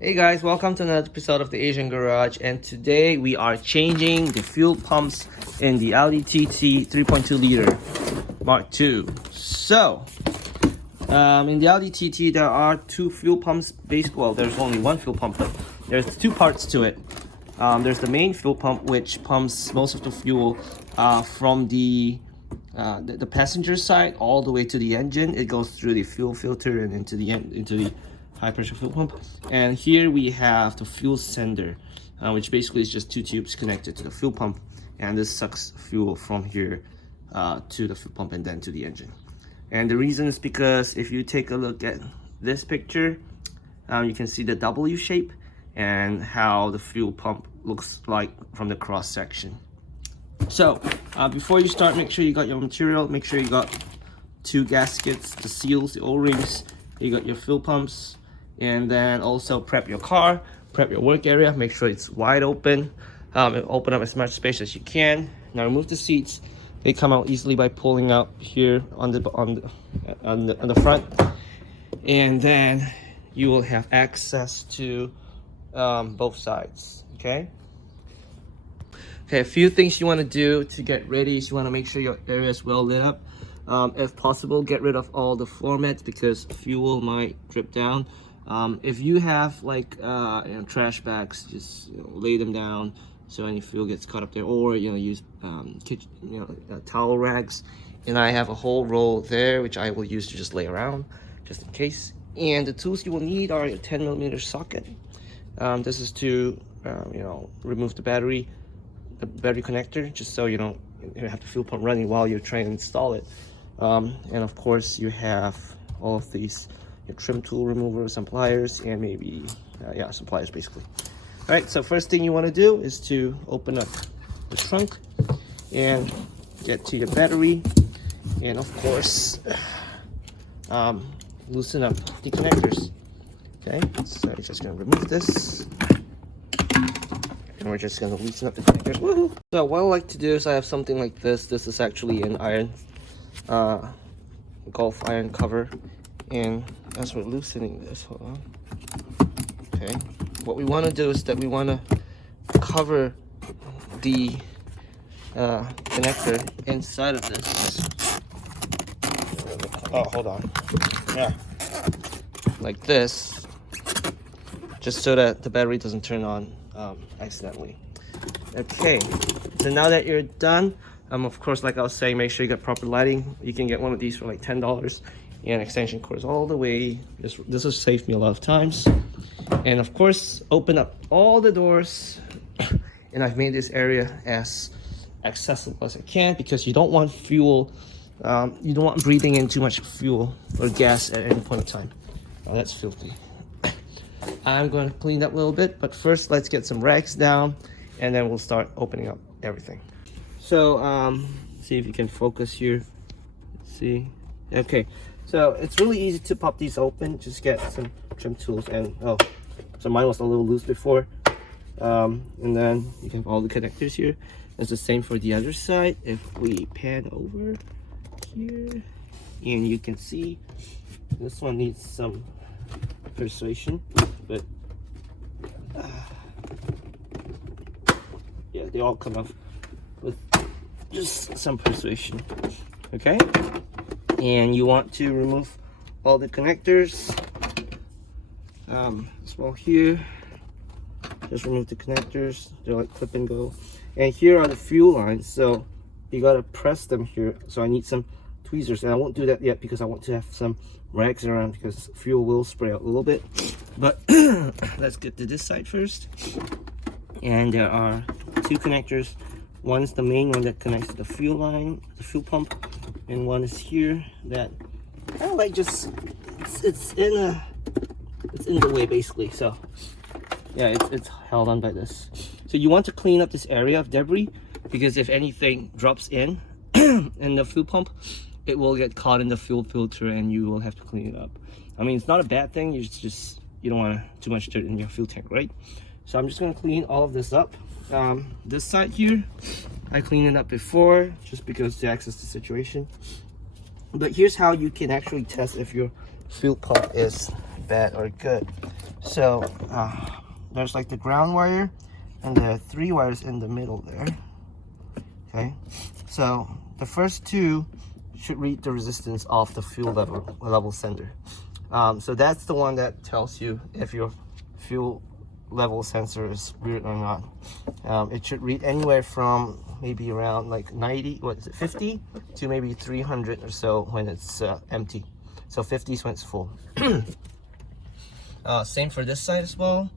Hey guys, welcome to another episode of the Asian Garage, and today we are changing the fuel pumps in the Audi TT 3.2 liter Mark II. So, in the Audi TT there are two fuel pumps. Well, there's only one fuel pump, but there's two parts to it. There's the main fuel pump, which pumps most of the fuel from the passenger side all the way to the engine. It goes through the fuel filter and into the high pressure fuel pump. And here we have the fuel sender, which basically is just two tubes connected to the fuel pump, and this sucks fuel from here to the fuel pump and then to the engine. And the reason is because if you take a look at this picture, you can see the W shape and how the fuel pump looks like from the cross section. So before you start, make sure you got your material, make sure you got two gaskets, the seals, the O-rings, you got your fuel pumps, and then also prep your car, prep your work area, make sure it's wide open, open up as much space as you can. Now remove the seats. They come out easily by pulling out here on the front, and then you will have access to both sides. Okay, a few things you want to do to get ready is you want to make sure your area is well lit up. If possible, get rid of all the floor mats because fuel might drip down. If you have like trash bags, just lay them down so any fuel gets caught up there, or use towel rags. And I have a whole roll there which I will use to just lay around just in case. And the tools you will need are your 10mm socket. This is to remove the battery connector, just so you don't have the fuel pump running while you're trying to install it. And of course you have all of these, your trim tool remover, some pliers, and maybe some pliers basically. All right, so first thing you want to do is to open up the trunk and get to your battery, and of course loosen up the connectors. Okay, so you're just gonna remove this, and we're just gonna loosen up the connectors. Woohoo! So what I like to do is I have something like this. This is actually an iron golf iron cover, and as we're loosening this, hold on. Okay, what we want to do is that we want to cover the connector inside of this. Oh, hold on. Yeah, like this, just so that the battery doesn't turn on accidentally. Okay, so now that you're done, of course, like I was saying, make sure you got proper lighting. You can get one of these for like $10, and extension cords all the way. This will save me a lot of times. And of course, open up all the doors. And I've made this area as accessible as I can because you don't want fuel. You don't want breathing in too much fuel or gas at any point in time. Oh, that's filthy. I'm going to clean up a little bit, but first let's get some rags down, and then we'll start opening up everything. So see if you can focus here. Let's see. Okay, so it's really easy to pop these open. Just get some trim tools, and so mine was a little loose before. And then you have all the connectors here. It's the same for the other side. If we pan over here, and you can see this one needs some persuasion, but yeah, they all come off with just some persuasion. Okay, and you want to remove all the connectors as well. Here, just remove the connectors. They're like clip and go. And here are the fuel lines, so you gotta press them here. So I need some tweezers, and I won't do that yet because I want to have some rags around because fuel will spray out a little bit. But let's get to this side first. And there are two connectors. One is the main one that connects to the fuel line, the fuel pump, and one is here that kind of like just it's in the way basically. So yeah, it's held on by this. So you want to clean up this area of debris because if anything drops in in the fuel pump, it will get caught in the fuel filter and you will have to clean it up. I mean, it's not a bad thing. You don't want too much dirt in your fuel tank, right? So I'm just going to clean all of this up. This side here, I cleaned it up before just because to access the situation. But here's how you can actually test if your fuel pump is bad or good. So there's like the ground wire and there are 3 wires in the middle there. Okay, so the first 2 should read the resistance of the fuel level sensor. So that's the one that tells you if your fuel level sensor is weird or not. It should read anywhere from maybe around like 90, what is it, 50 to maybe 300 or so when it's empty. So 50 is when it's full. Same for this side as well.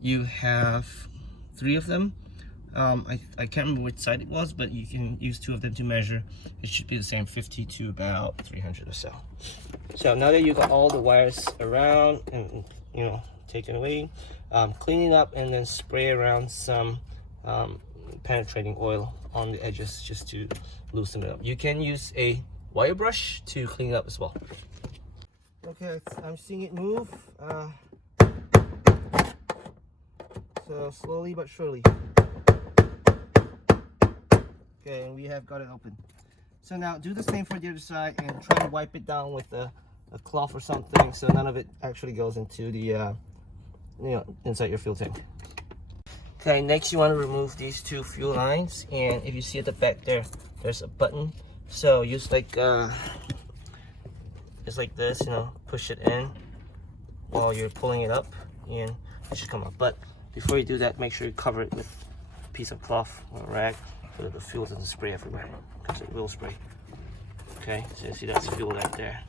You have 3 of them. I can't remember which side it was, but you can use 2 of them to measure. It should be the same, 50 to about 300 or so. So now that you got all the wires around and taken away, clean it up and then spray around some penetrating oil on the edges just to loosen it up. You can use a wire brush to clean it up as well. Okay, I'm seeing it move. So slowly but surely. Okay, and we have got it open. So now do the same for the other side and try to wipe it down with a cloth or something so none of it actually goes into the inside your fuel tank. Okay, next you want to remove these 2 fuel lines, and if you see at the back there's a button. So use like just like this, push it in while you're pulling it up and it should come up. But before you do that, make sure you cover it with a piece of cloth or a rag so that the fuel doesn't spray everywhere, because it will spray. Okay, so you see that's fuel right there.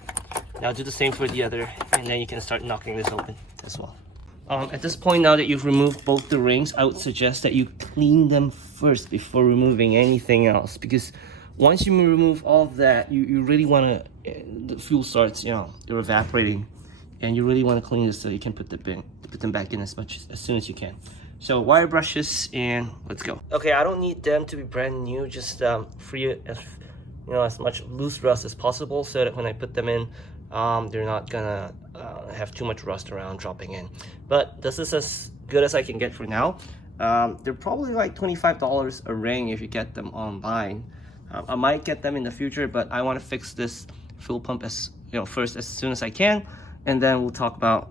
Now do the same for the other, and then you can start knocking this open as well. At this point, now that you've removed both the rings, I would suggest that you clean them first before removing anything else, because once you remove all of that, you really want to, the fuel starts, evaporating, and you really want to clean this so you can put them back in as soon as you can. So wire brushes and let's go. Okay, I don't need them to be brand new, just free it as much loose rust as possible so that when I put them in, they're not gonna have too much rust around dropping in. But this is as good as I can get for now. They're probably like $25 a ring if you get them online. I might get them in the future, but I want to fix this fuel pump first as soon as I can, and then we'll talk about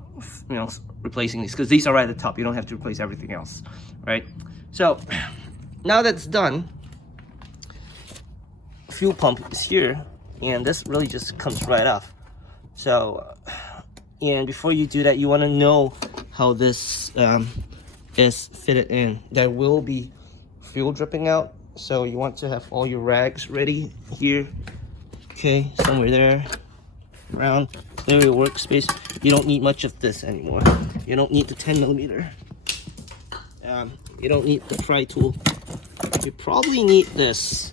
replacing these, because these are right at the top. You don't have to replace everything else, right? So now that's done, fuel pump is here, and this really just comes right off. So and before you do that, you want to know how this is fitted in. There will be fuel dripping out, so you want to have all your rags ready here. Okay, somewhere there, around there, your workspace. You don't need much of this anymore. You don't need the 10mm. You don't need the pry tool. You probably need this,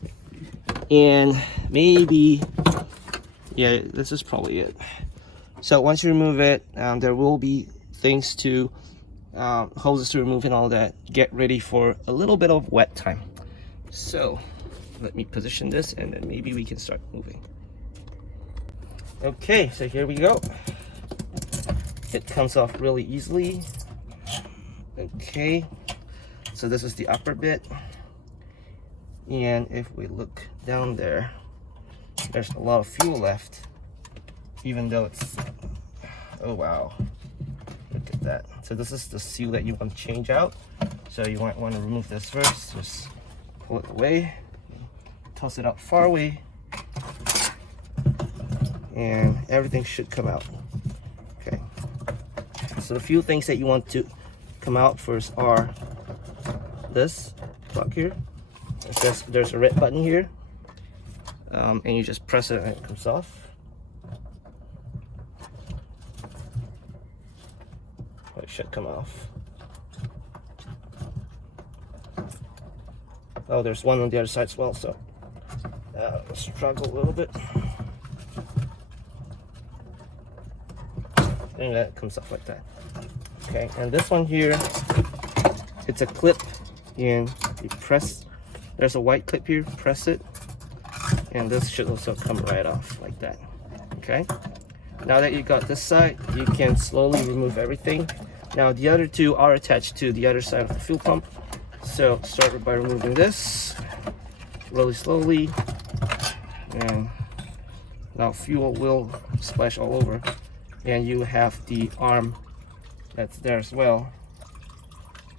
and maybe, yeah, this is probably it. So once you remove it, there will be things to hoses to remove and all that. Get ready for a little bit of wet time. So let me position this, and then maybe we can start moving. Okay, so here we go. It comes off really easily. Okay, so this is the upper bit, and if we look down there, there's a lot of fuel left, even though it's, oh wow, look at that. So this is the seal that you want to change out, so you might want to remove this first. Just pull it away, toss it out far away, and everything should come out. Okay, so the few things that you want to come out first are this plug here. There's a red button here, and you just press it and it comes off. It should come off. Oh, there's one on the other side as well, so struggle a little bit. And that comes off like that. Okay, and this one here, it's a clip, and you press, there's a white clip here, press it, and this should also come right off like that. Okay, now that you got this side, you can slowly remove everything. Now the other two are attached to the other side of the fuel pump, so start by removing this really slowly, and now fuel will splash all over, and you have the arm that's there as well.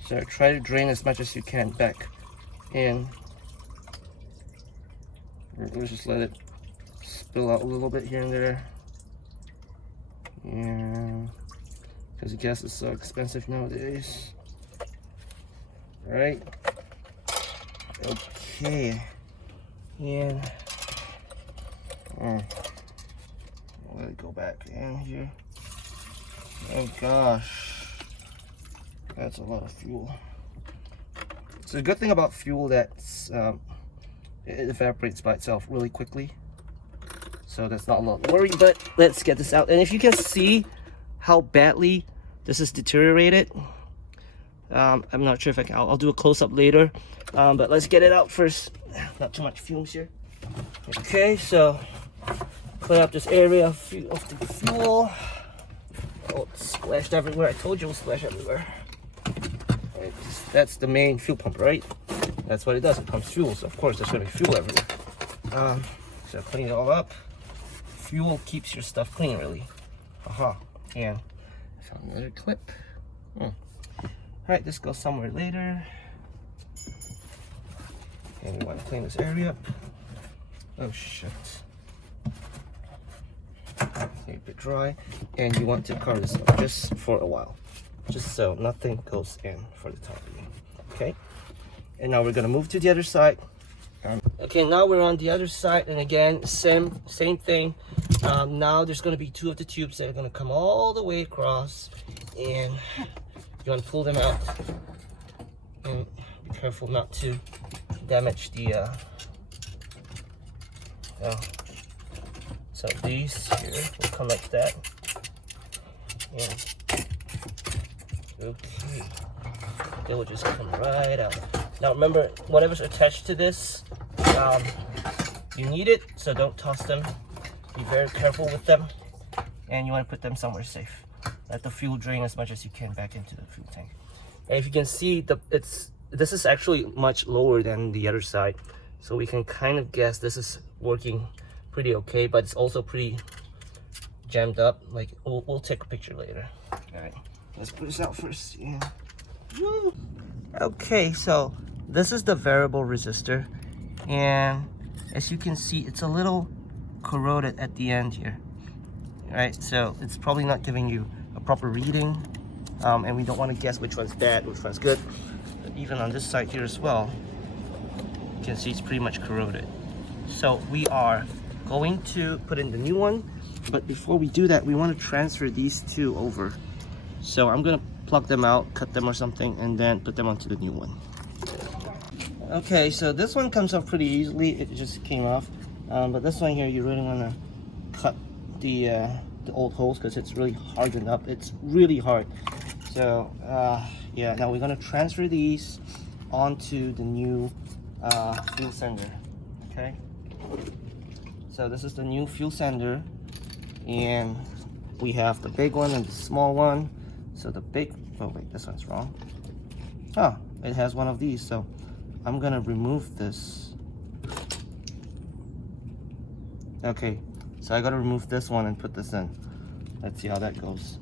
So try to drain as much as you can back in. We'll just let it spill out a little bit here and there. Yeah, because gas is so expensive nowadays. Right? Okay. And let it go back in here. Oh gosh, that's a lot of fuel. So the good thing about fuel that's it evaporates by itself really quickly. So that's not a lot of worry, but let's get this out. And if you can see how badly this is deteriorated, I'm not sure if I'll do a close-up later, but let's get it out first. Not too much fumes here. Okay, so clean up this area of the fuel. Oh, it's splashed everywhere. I told you it will splash everywhere. That's the main fuel pump, right? That's what it does. It pumps fuel, so of course there's going to be fuel everywhere. So clean it all up. Fuel keeps your stuff clean, really. Aha. And I found another clip. Alright, this goes somewhere later. And we want to clean this area up. Oh shit. Keep it dry. And you want to cover this up just for a while. Just so nothing goes in for the time being. Okay? And now we're gonna move to the other side. Okay, now we're on the other side, and again, same thing. Now there's gonna be two of the tubes that are gonna come all the way across, and you want to pull them out. And be careful not to damage the. So these here will come like that. And okay, they will just come right out. Now remember, whatever's attached to this, you need it, so don't toss them. Be very careful with them, and you want to put them somewhere safe. Let the fuel drain as much as you can back into the fuel tank. And if you can see, this is actually much lower than the other side, so we can kind of guess this is working pretty okay, but it's also pretty jammed up. Like we'll take a picture later. All right, let's put this out first. Yeah. Woo. Okay, so this is the variable resistor, and as you can see, it's a little corroded at the end here. Right, so it's probably not giving you a proper reading, and we don't want to guess which one's bad, which one's good. But even on this side here as well, you can see it's pretty much corroded. So we are going to put in the new one, but before we do that, we want to transfer these two over. So I'm gonna plug them out, cut them or something, and then put them onto the new one. Okay, so this one comes off pretty easily. It just came off, but this one here, you really want to cut the old holes because it's really hardened up. It's really hard. So yeah, now we're gonna transfer these onto the new fuel sender. Okay, so this is the new fuel sender, and we have the big one and the small one. So the big, oh wait, this one's wrong. Oh, it has one of these, so I'm gonna remove this. Okay, so I gotta remove this one and put this in. Let's see how that goes.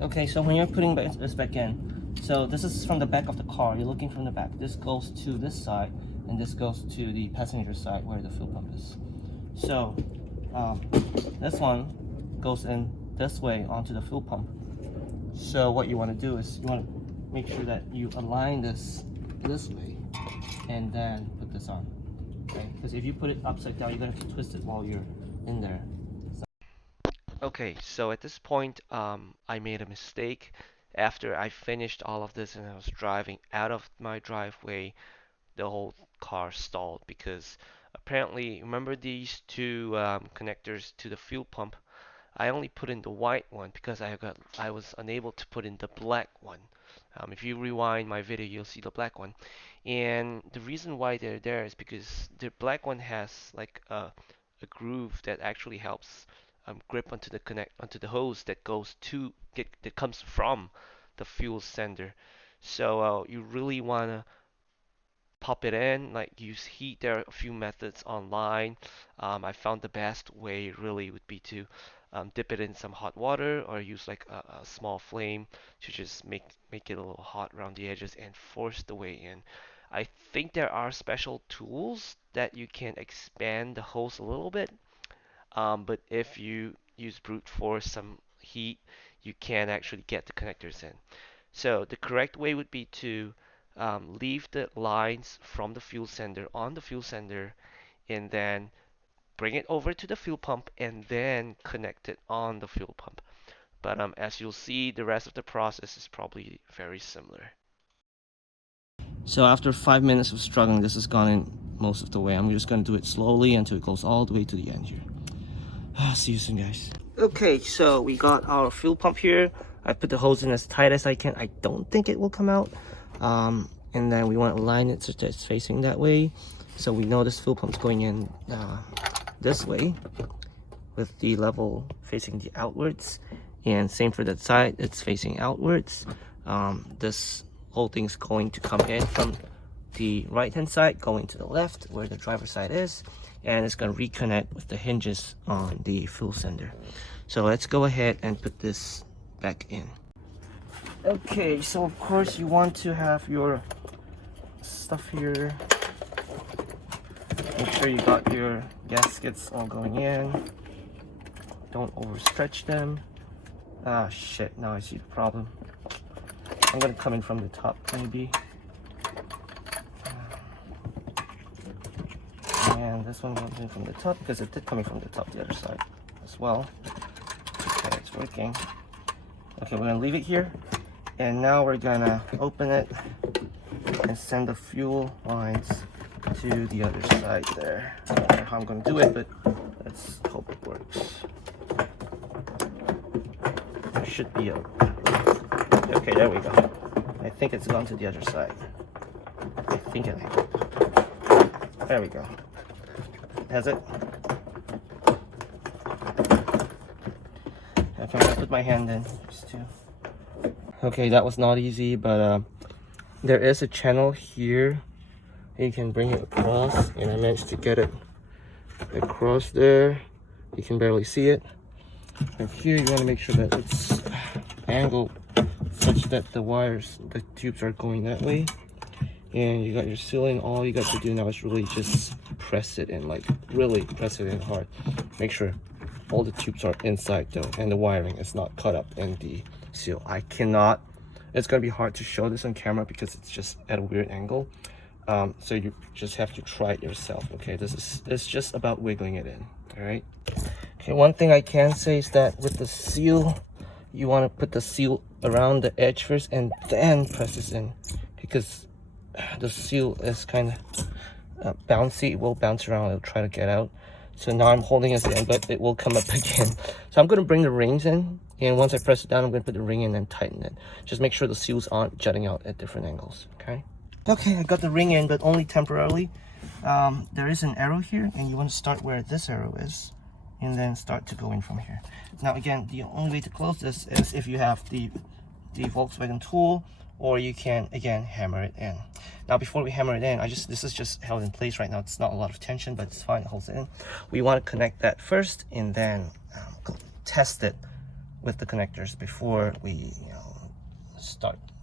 Okay, so when you're putting this back in, so this is from the back of the car. You're looking from the back. This goes to this side, and this goes to the passenger side where the fuel pump is. So this one goes in this way onto the fuel pump. So what you want to do is you want to make sure that you align this way and then put this on. Okay, because if you put it upside down, you're going to twist it while you're in there. Okay, so at this point, I made a mistake. After I finished all of this and I was driving out of my driveway, the whole car stalled because apparently, remember these two connectors to the fuel pump? I only put in the white one because I was unable to put in the black one. If you rewind my video, you'll see the black one. And the reason why they're there is because the black one has like a groove that actually helps grip onto the hose that that comes from the fuel sender. So you really wanna pop it in, like use heat. There are a few methods online. I found the best way really would be to dip it in some hot water or use like a small flame to just make it a little hot around the edges and force the way in. I think there are special tools that you can expand the hose a little bit, but if you use brute force some heat, you can actually get the connectors in. So the correct way would be to leave the lines from the fuel sender on the fuel sender and then bring it over to the fuel pump and then connect it on the fuel pump. But as you'll see, the rest of the process is probably very similar. So after 5 minutes of struggling, this has gone in most of the way. I'm just going to do it slowly until it goes all the way to the end here. See you soon, guys. Okay, so we got our fuel pump here. I put the hose in as tight as I can. I don't think it will come out. And then we want to line it so that it's facing that way. So we know this fuel pump's going in this way with the level facing the outwards. And same for that side, it's facing outwards. This whole thing's going to come in from the right hand side going to the left where the driver's side is, and it's going to reconnect with the hinges on the fuel sender. So let's go ahead and put this back in. Okay, so of course you want to have your stuff here. Make sure you got your gaskets all going in. Don't overstretch them. Ah shit, now I see the problem. I'm gonna come in from the top maybe. And this one comes in from the top because it did come in from the top the other side as well. Okay, it's working. Okay, we're gonna leave it here. And now we're gonna open it and send the fuel lines to the other side there. I don't know how I'm gonna do it, but let's hope it works. There should be a... Okay, there we go. I think it's gone to the other side. I think it... There we go. Has it? Okay, I'm gonna put my hand in just to... Okay, that was not easy, but there is a channel here. You can bring it across, and I managed to get it across there. You can barely see it. And here you want to make sure that it's angled such that the wires, the tubes are going that way. And you got your sealing. All you got to do now is really just press it in, like really press it in hard. Make sure all the tubes are inside though, and the wiring is not cut up in the seal. I cannot, it's gonna be hard to show this on camera because it's just at a weird angle. So you just have to try it yourself. Okay, it's just about wiggling it in. All right. Okay, one thing I can say is that with the seal, you want to put the seal around the edge first and then press this in, because the seal is kind of bouncy. It will bounce around. It'll try to get out. So now I'm holding it in, but it will come up again. So I'm going to bring the rings in, and once I press it down, I'm going to put the ring in and tighten it. Just make sure the seals aren't jutting out at different angles. Okay. Okay, I got the ring in, but only temporarily. There is an arrow here, and you want to start where this arrow is, and then start to go in from here. Now again, the only way to close this is if you have the Volkswagen tool, or you can again hammer it in. Now before we hammer it in, this is just held in place right now. It's not a lot of tension, but it's fine. It holds it in. We want to connect that first, and then test it with the connectors before we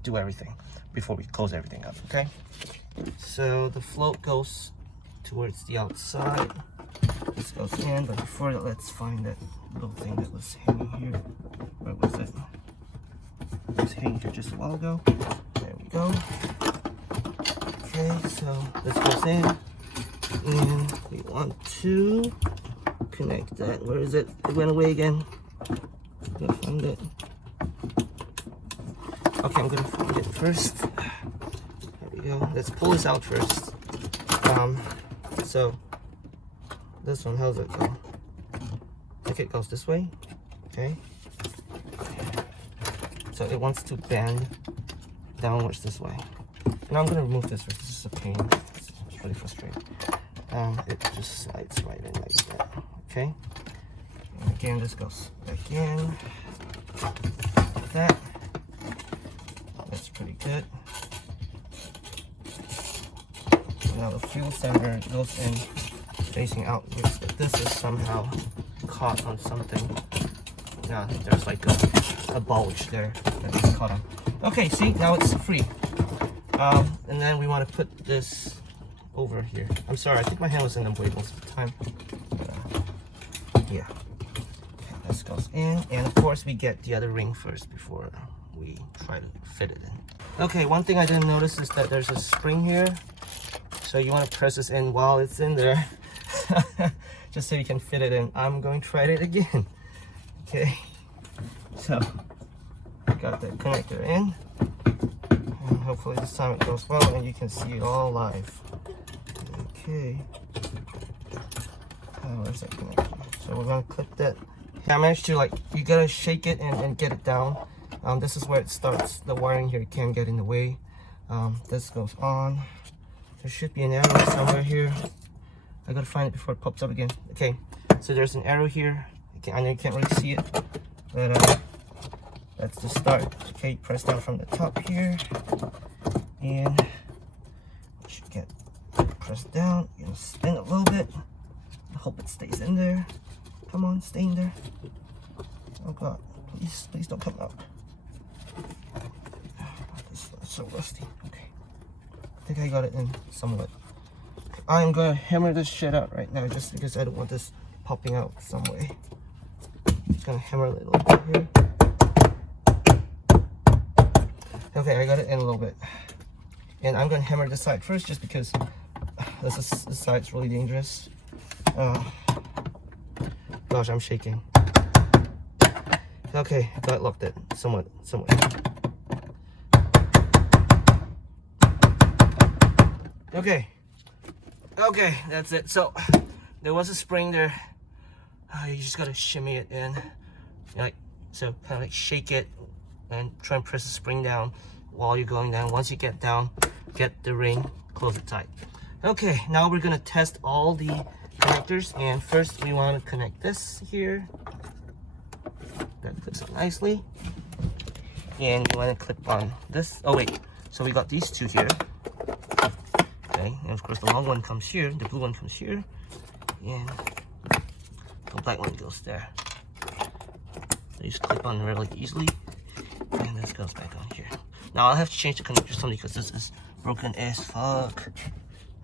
do everything, before we close everything up. Okay, so the float goes towards the outside. This goes in, but before that, let's find that little thing that was hanging here. Where was it? It was hanging here just a while ago. There we go. Okay, so this goes in, and we want to connect that. Where is it? It went away again. I'm gonna find it. Okay, I'm gonna find it first. There we go. Let's pull this out first. So this one, how's it go? Okay, it goes this way. Okay. So it wants to bend downwards this way. And I'm gonna remove this first. This is a pain. It's really frustrating. It just slides right in like that. Okay. And again, this goes back in. Like that. That's pretty good. Now the fuel sender goes in facing outwards, but this is somehow caught on something. there's like a bulge there that is caught on. Okay, see, now it's free. And then we want to put this over here. I'm sorry, I think my hand was in the way most of the time. Yeah. This goes in, and of course we get the other ring first before we try to fit it in. Okay, one thing I didn't notice is that there's a spring here, so you want to press this in while it's in there, just so you can fit it in. I'm going to try it again. Okay, so got the connector in, and hopefully this time it goes well and you can see it all live. Okay, where's that connector? So we're gonna clip that. I managed to, like, you gotta shake it and get it down. This is where it starts. The wiring here can't get in the way. This goes on. There should be an arrow somewhere here. I gotta find it before it pops up again. Okay, so there's an arrow here. I know you can't really see it, but that's the start. Okay, press down from the top here, and you should get pressed down. You're gonna spin a little bit. I hope it stays in there. Come on, stay in there. Oh God, please don't come out. This is so rusty. Okay, I think I got it in somewhat. I'm gonna hammer this shit out right now, just because I don't want this popping out some way. Just gonna hammer it a little bit here. Okay, I got it in a little bit, and I'm gonna hammer this side first, just because this side's really dangerous. Gosh, I'm shaking. Okay, got locked it somewhat. Okay, that's it. So there was a spring there. You just gotta shimmy it in, so kind of like shake it and try and press the spring down while you're going down. Once you get down, get the ring, close it tight. Okay, now we're gonna test all the connectors, and first we want to connect this here. That clips up nicely, and you want to clip on this. Oh wait, so we got these two here. Okay, and of course the long one comes here, the blue one comes here, and the black one goes there. They just clip on really easily, and this goes back on here. Now I'll have to change the connector someday because this is broken as fuck.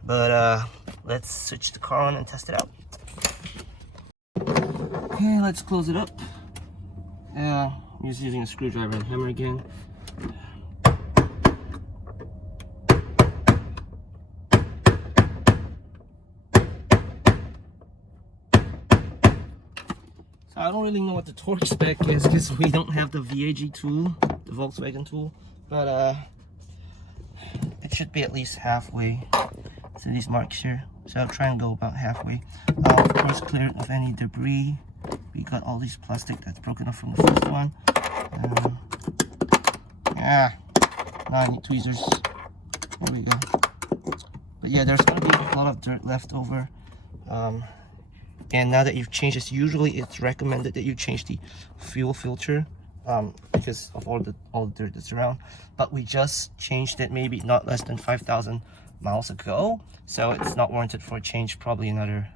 But let's switch the car on and test it out. Okay, let's close it up. I'm just using a screwdriver and hammer again. So I don't really know what the torque spec is because we don't have the VAG tool, the Volkswagen tool, but it should be at least halfway. So these marks here, so I'll try and go about halfway. Of course, clear it of any debris. We got all these plastic that's broken off from the first one. Now I need tweezers. There we go. But yeah, there's gonna be a lot of dirt left over. And now that you've changed this, usually it's recommended that you change the fuel filter because of all the dirt that's around. But we just changed it maybe not less than 5,000 miles ago, so it's not warranted for a change. Probably another,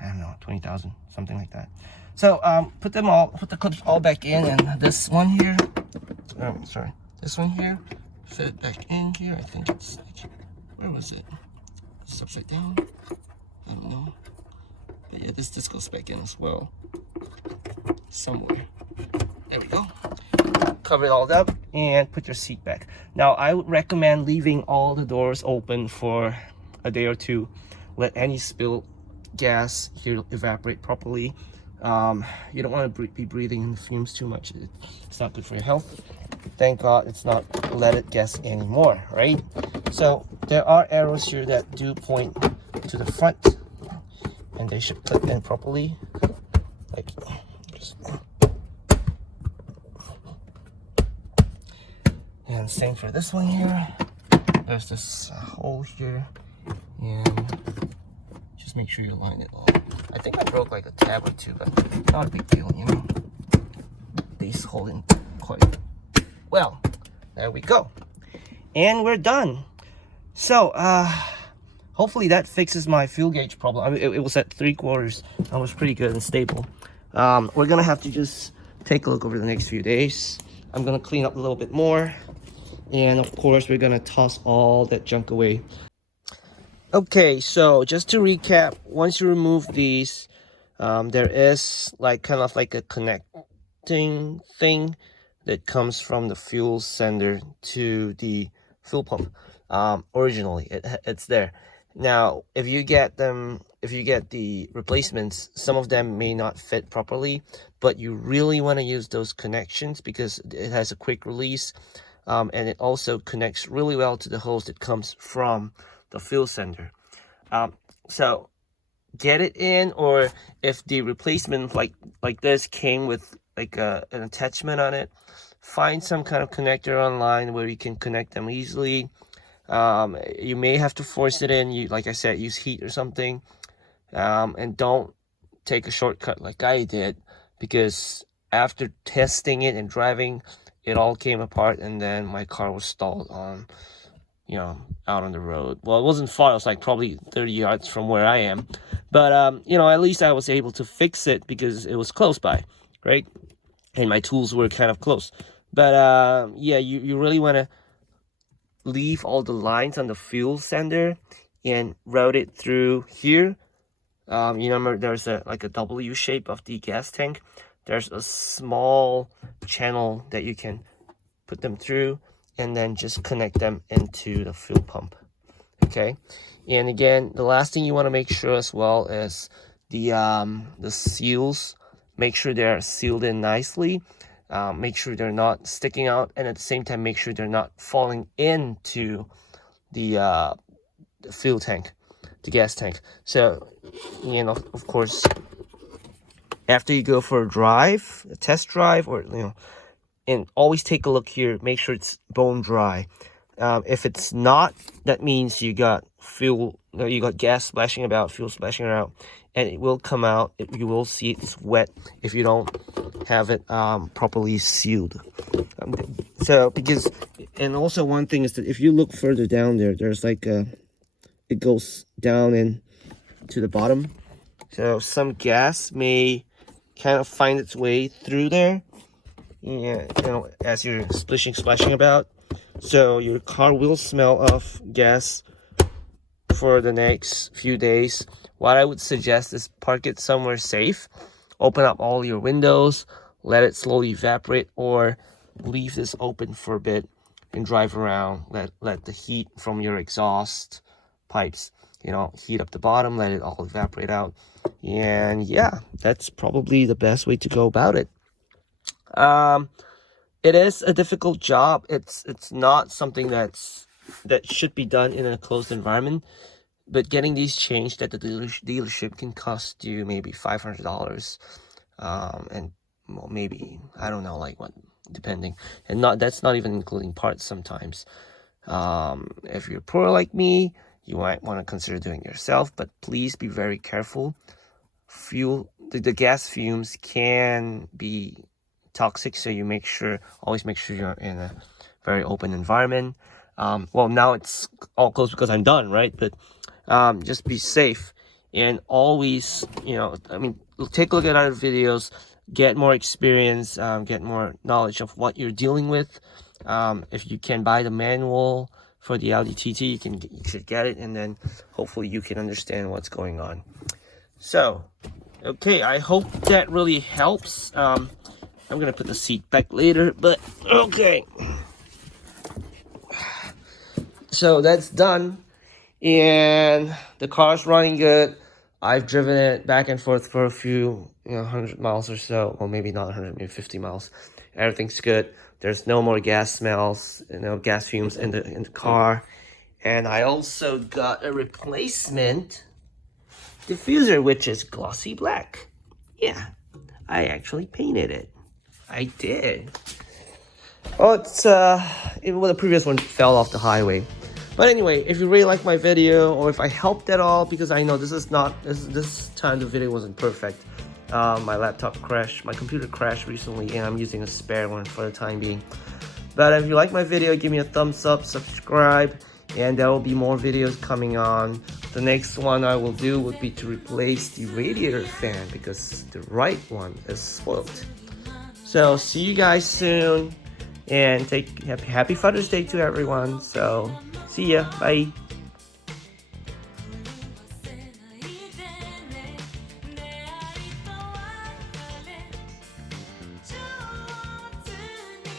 I don't know, 20,000, something like that. So put the clips all back in, and this one here, this one here, fit it back in here. I think it's like, where was it? It's upside down. I don't know. But yeah, this goes back in as well, somewhere. There we go. Cover it all up and put your seat back. Now I would recommend leaving all the doors open for a day or two. Let any spilled gas here evaporate properly. You don't want to be breathing in the fumes too much. It's not good for your health. Thank God it's not leaded gas anymore, right? So there are arrows here that do point to the front, and they should clip in properly. Like just. And same for this one here. There's this hole here, and just make sure you line it all. I think I broke like a tab or two, but not a big deal, you know. These hold in quite well. There we go, and we're done. So hopefully that fixes my fuel gauge problem. I mean, it was at 3/4. I was pretty good and stable. We're gonna have to just take a look over the next few days. I'm gonna clean up a little bit more, and of course we're gonna toss all that junk away. Okay, so just to recap, once you remove these, there is like kind of like a connecting thing that comes from the fuel sender to the fuel pump. Originally it's there. Now if you get the replacements, some of them may not fit properly, but you really want to use those connections because it has a quick release, and it also connects really well to the hose that comes from the fuel sender. So get it in, or if the replacement like this came with like an attachment on it, find some kind of connector online where you can connect them easily. You may have to force it in. Like I said, use heat or something, and don't take a shortcut like I did, because after testing it and driving, it all came apart, and then my car was stalled on, out on the road. Well, it wasn't far. It was like probably 30 yards from where I am, but at least I was able to fix it because it was close by, right? And my tools were kind of close. But yeah, you really want to leave all the lines on the fuel sender and route it through here. You remember there's like a W shape of the gas tank. There's a small channel that you can put them through, and then just connect them into the fuel pump. Okay, and again, the last thing you want to make sure as well is the seals. Make sure they're sealed in nicely. Make sure they're not sticking out, and at the same time, make sure they're not falling into the fuel tank, the gas tank. So, of course, after you go for a test drive, or and always take a look here. Make sure it's bone dry. If it's not, that means you got gas splashing about, fuel splashing out, and it will come out. You will see it's wet if you don't have it properly sealed. And also one thing is that if you look further down there's like it goes down in to the bottom. So some gas may kind of find its way through there, as you're splashing about. So your car will smell of gas for the next few days. What I would suggest is park it somewhere safe, open up all your windows, let it slowly evaporate, or leave this open for a bit and drive around. Let the heat from your exhaust pipes, heat up the bottom, let it all evaporate out. And yeah, that's probably the best way to go about it. It is a difficult job. It's not something that should be done in a closed environment, but getting these changed at the dealership can cost you maybe $500, and well, maybe, I don't know, like what, depending, and that's not even including parts sometimes. If you're poor like me, you might want to consider doing it yourself, but please be very careful. The gas fumes can be toxic, so always make sure you're in a very open environment. Well, now it's all closed because I'm done, right? But just be safe, and always, take a look at other videos, get more experience, get more knowledge of what you're dealing with. If you can buy the manual for the Audi TT, you should get it, and then hopefully you can understand what's going on. So, okay, I hope that really helps. I'm gonna put the seat back later, but okay. So that's done, and the car's running good. I've driven it back and forth for a few, 100 miles or so, or maybe not 100, maybe 50 miles. Everything's good. There's no more gas smells, gas fumes in the car. And I also got a replacement diffuser, which is glossy black. Yeah, I actually painted it. I did. Oh, the previous one fell off the highway. But anyway, if you really like my video, or if I helped at all, because I know this time the video wasn't perfect. My computer crashed recently, and I'm using a spare one for the time being. But if you like my video, give me a thumbs up, subscribe, and there will be more videos coming on. The next one I will do would be to replace the radiator fan, because the right one is spoiled. So see you guys soon, and take happy Father's Day to everyone. So see ya. Bye.